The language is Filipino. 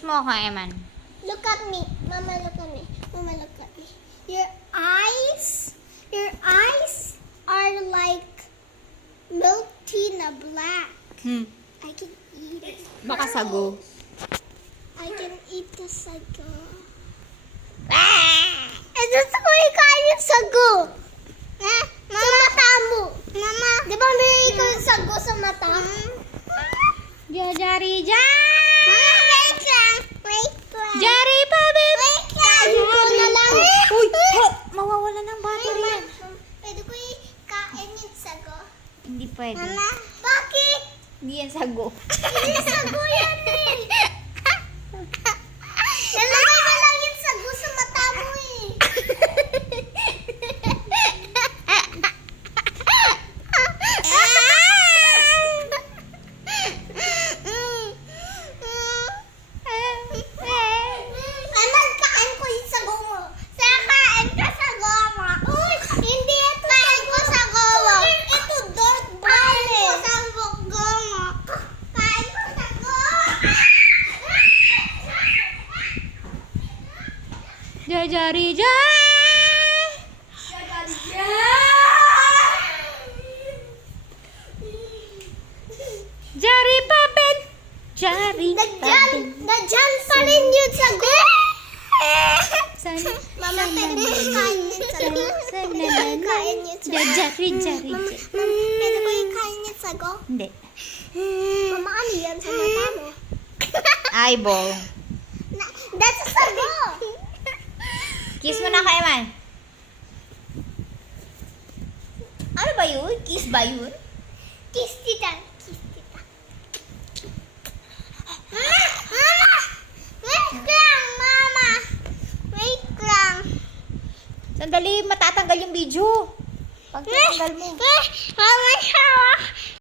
Kiss mo ako, Eman. Look at me. Mama, look at me. Mama, look at me. Your eyes are like milk tea na black. I can eat it. Baka sago. I can eat the sago. Gusto ko ikain yung sago. Sa mata mo. Mama. Di ba may ikaw yung sago sa mata? Jari, Wait lang. Wait lang. Jari pa, baby! Wait lang. Ko na lang. Uy! Mawawala ng battery yan. Pwede ko ikain yung sago? Hindi pwede. Mama. Bakit? Hindi yan sago. Hindi sago yan eh. Nalagay mo lang yung sago sa mata mo eh. Anak, kain ko yung sago mo. Kain ka sago mo. Uy, hindi ito kain ko sago mo. Ito dark brown eh. Kain ko sago mo. Kain ko sago. Jari, Jari pa, Ben! Jari pa, Ben! Nadyan pa rin yung sago. Sana, Mama, pwede ko ikain yung sago. Pwede ko ikain yung sago. Jari. Pwede ko ikain yung sago. Hindi. Mama, ano yan sa mata mo? Eyeball. That's a sago. Kiss mo na kay Eman. Ano ba yun? Kiss ba yun? Kiss tita. Kiss tita. Mama! Wait lang, Mama! Wait lang. Sandali, matatanggal yung video. Pag tatanggal mo. Mama,